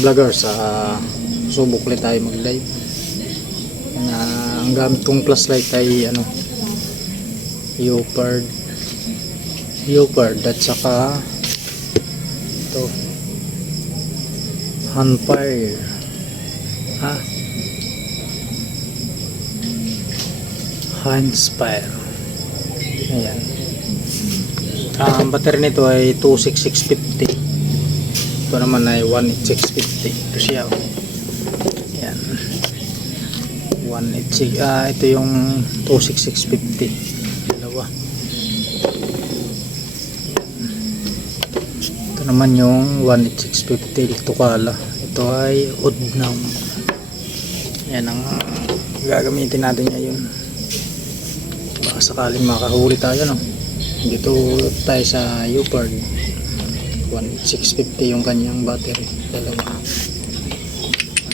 vloggers, uh, subok ulit tayo mag-live. Na ang gamit kong flashlight ay ano, Leopard. Leopard at saka ito Handfire. Ha? Handspire. Ayan. Ang battery nito ay 26650. Ito naman ay 18650. Ito siya. oh. Ayan. 186 ah ito yung 26650. Dalawa. Ito naman yung 18650 Tukala. Ito ay Udnam. Yan ang gagamitin natin ngayon. Baka sakaling makahuli tayo no. Dito tayo sa Upard. 1650 yung kanyang battery. Dalawa.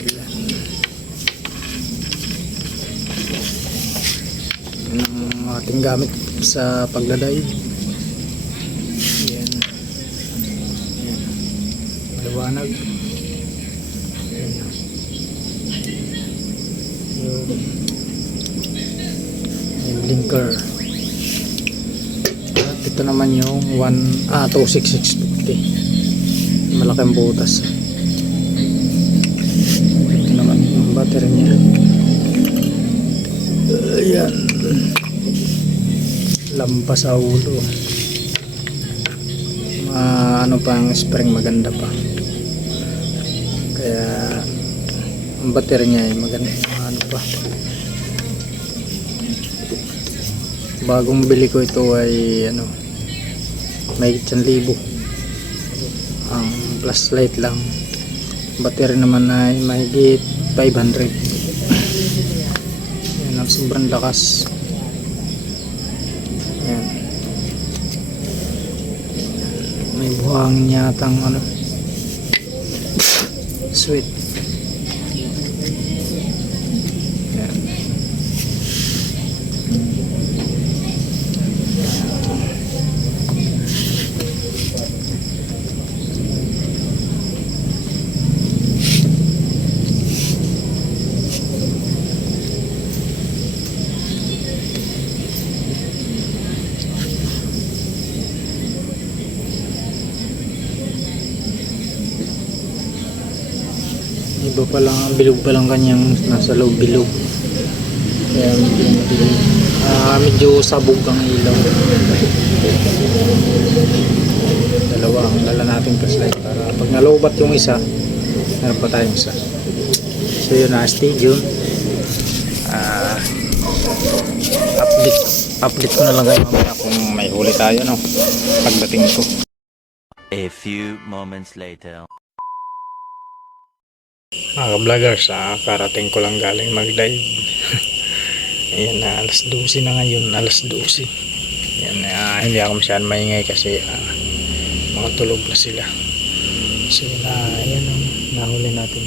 Ayan. Yan ang ating gamit sa pagladay. Yan. Yan. Maliwanag. Yan. Yung yung blinker. Ito naman yung 1 ah 26650. Malaking butas. Ito naman yung battery niya. Ayan. Lampas sa ulo. Ah, ano pa ang spring maganda pa. Kaya ang battery niya ay maganda. Ano pa. Bagong bili ko ito ay ano may 1,000 ang flashlight lang. Battery naman ay mahigit 500 yan ang sobrang lakas. Yan. May buhangin yatang ano. Sweet iba pa lang bilog pa lang kanyang nasa loob bilog. Kaya medyo. Ah, medyo sabog ang ilaw. Dalawa ang lala natin flashlight para pag nalobat yung isa meron pa tayong isa. So yun na stay tuned ah update update ko na lang kayo mamaya kung may huli tayo no? Pagdating ko. A few moments later. Mga ka-vloggers, ah, karating ko lang galing mag-live. Ayan na, alas 12 na ngayon, alas 12. Ayan, ah, hindi ako masyadong maingay kasi ah, mga tulog na sila. So, yun na, ayan ang nahuli natin.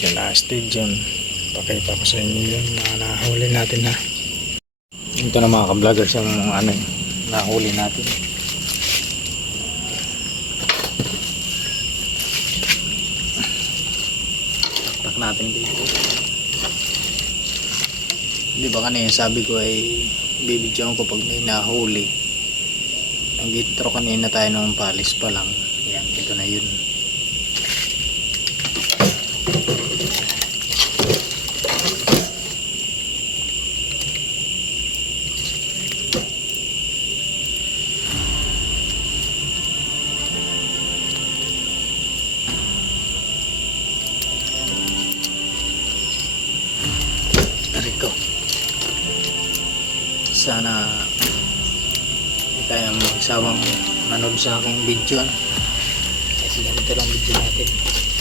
So, na stadium. Pakita ko sa inyo yun na nahuli natin na. Ito na mga ka-vloggers yung ano, yun, nahuli natin. tak natin dito di ba kanina sabi ko ay bibidyoan ko pag may nahuli. Ang gitro kanina tayo ng palis pa lang. Yan ito na yun kayang magsawang manood sa aking video. Ano? Kasi ganito lang video natin.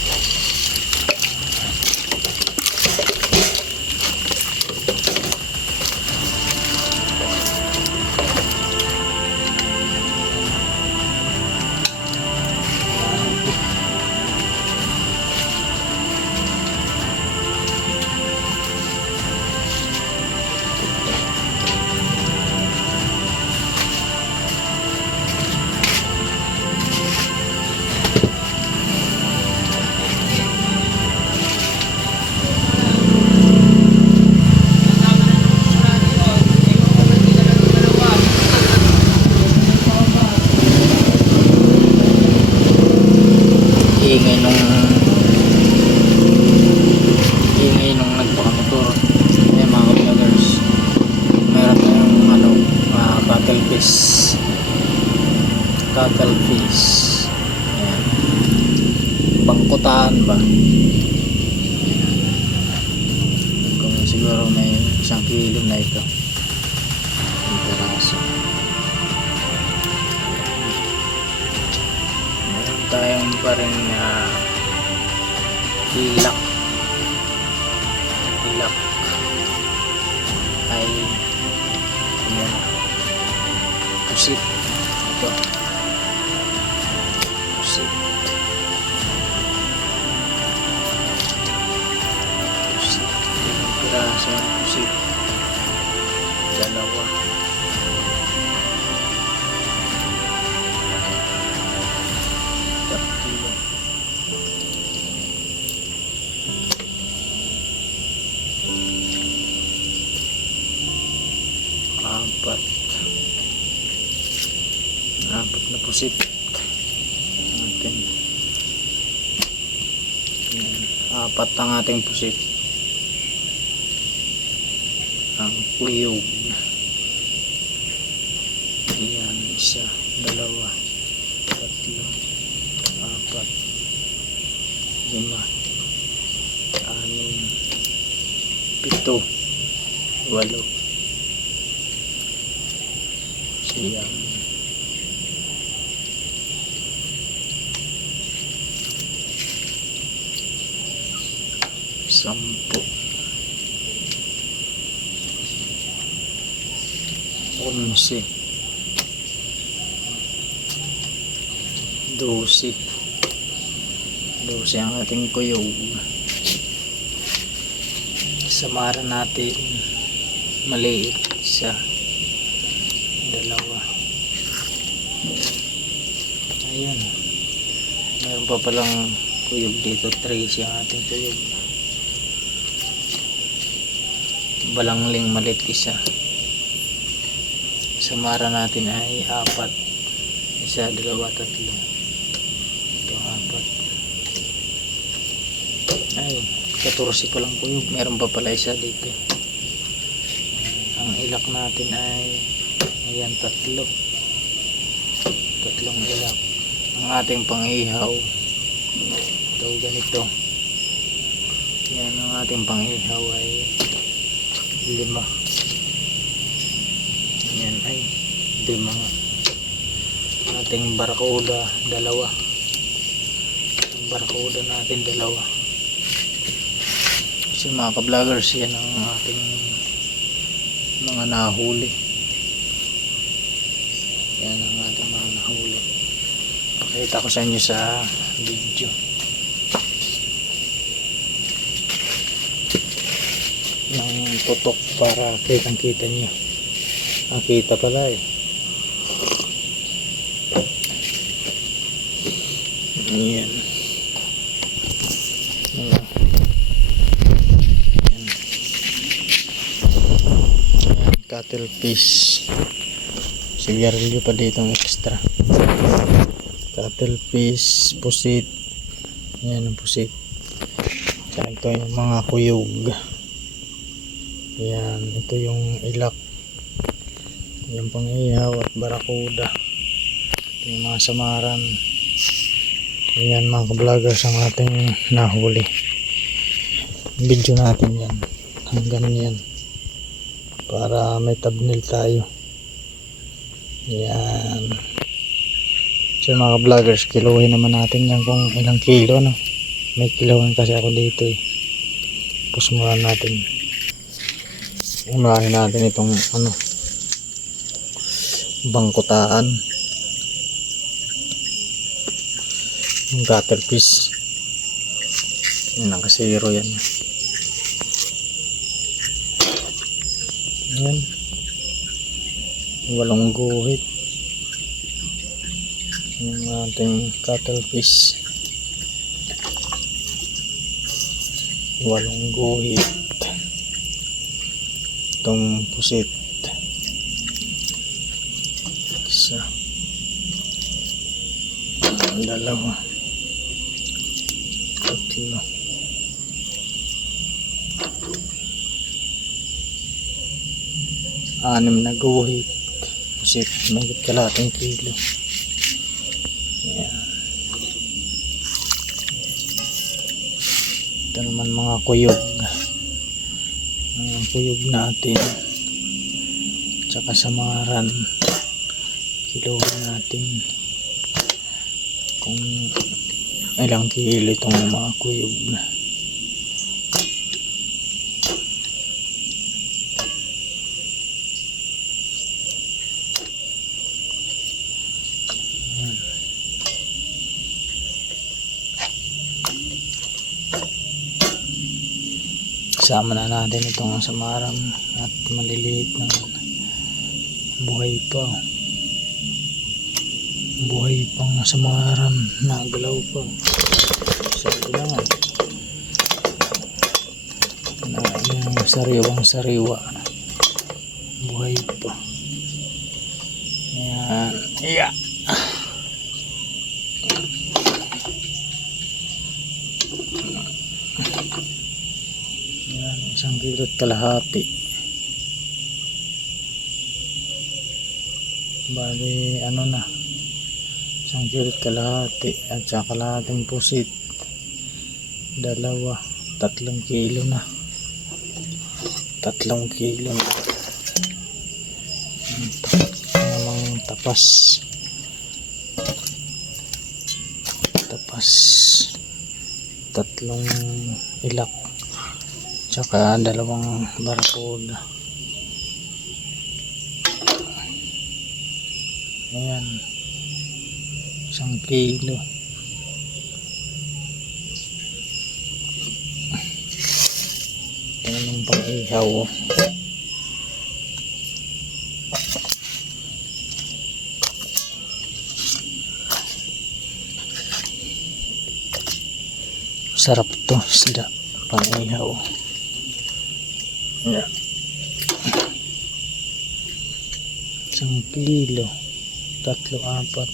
Cuttlefish. Ayan. Bangkutaan ba? Kung siguro may isang kilo na ito. Ang piraso. Meron tayong pa rin uh, ilak. Ilak. Ay ayan. Pusit. Pusit. Atin. Yan. Apat ang ating pusit. Ang kuyog. Yan. Isa. Dalawa. Tatlo. Apat. Lima. Anim. Pito. Walo. Siyam. Sampu. Onse. Dosi. Dosi ang ating kuyog. Samaran natin maliit isa dalawa ayan meron pa palang kuyog dito trace ang ating kuyog balangling malit isa. Samara natin ay apat. Isa dalawa tatlo. Ito apat. Ay 14 pa lang kuyog. Meron pa pala isa dito. Ang ilak natin ay ayan tatlo. Tatlong ilak. Ang ating pangihaw. Ito ganito. Yan ang ating pangihaw ay lima. Yan ay lima nga. Ating barakuda dalawa. Ang barakuda natin dalawa. Kasi mga ka-vloggers yan ang ating mga nahuli. Yan ang ating mga nahuli. Pakita ko sa inyo sa video ng tutok para kitang kita nyo ang kita pala eh. Yan Ano? Yan, cuttlefish sigarilyo pa dito extra. Cuttlefish pusit. Yan ang pusit. Tsaka ito yung mga kuyog yan ito yung ilak. Yung pang at barakuda ito yung mga samaran. Yan mga ka-vloggers ang ating nahuli. Video natin yan. Hanggang yan para may thumbnail tayo. Yan so mga vloggers kiluhin naman natin yan kung ilang kilo no? May kiluhan kasi ako dito eh. Tapos muna natin unahin natin itong ano bangkutaan yung cuttlefish yan nakasiro yan. Yan walong guhit. Yung ating cuttlefish walong guhit itong pusit. Isa. Dalawa. Tatlo. Anim na guhit. Pusit. Magit kalating kilo. Yan. Ito naman mga kuyog. Mga kuyog natin. Tsaka samaran. Kiluhin natin. Kung ilang kilo itong mga kuyog na. Sama na natin itong samaram at maliliit na buhay pa. Buhay pang samaram na galaw pa. Sabi na nga. Na yung sariwang sariwa. Buhay pa. Yan. Yeah. Yan, isang kilo at kalahati. Bali, ano na. Isang kilo at kalahati. At saka kalahating pusit. Dalawa. Tatlong kilo na. Tatlong kilo na. Hmm, namang tapas. Tapas. Tatlong ilak tsaka dalawang barcode. Ayan. Isang kilo. Ito naman pang ihaw sarap to sila. Pang ihaw Yeah. Isang kilo. Tatlo, apat.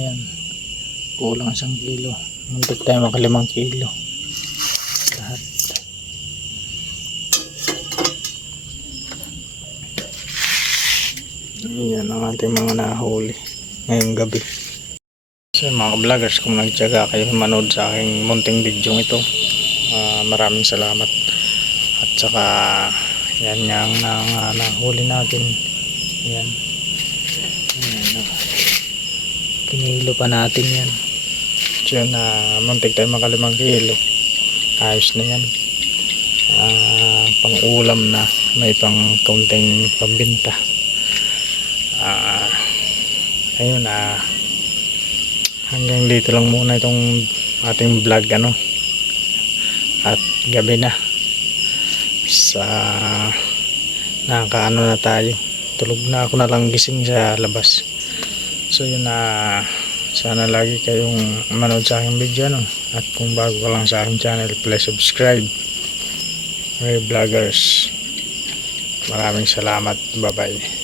Ayan. Kulang isang kilo. Muntik tayo makalimang kilo. Lahat. Ayan ang ating mga nahuli. Ngayong gabi. So mga vloggers, kung nagtyaga kayo manood sa aking munting video ito, ah, maraming salamat. At saka yan yung nang uh, nahuli natin. Yan. Yan. oh. Kinilo pa natin yan. So yun na muntik tayo makalimang kilo. Ayos na yan. Ah, pang ulam na may pang kaunting pambinta. Ah, ayun ah hanggang dito lang muna itong ating vlog ano at gabi na sa nakakaano na tayo. Tulog na ako na lang gising sa labas. So yun na sana lagi kayong manood sa aking video no? at kung bago ka lang sa aking channel please subscribe. Okay vloggers. Maraming salamat. Bye bye